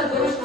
아, 하라고요?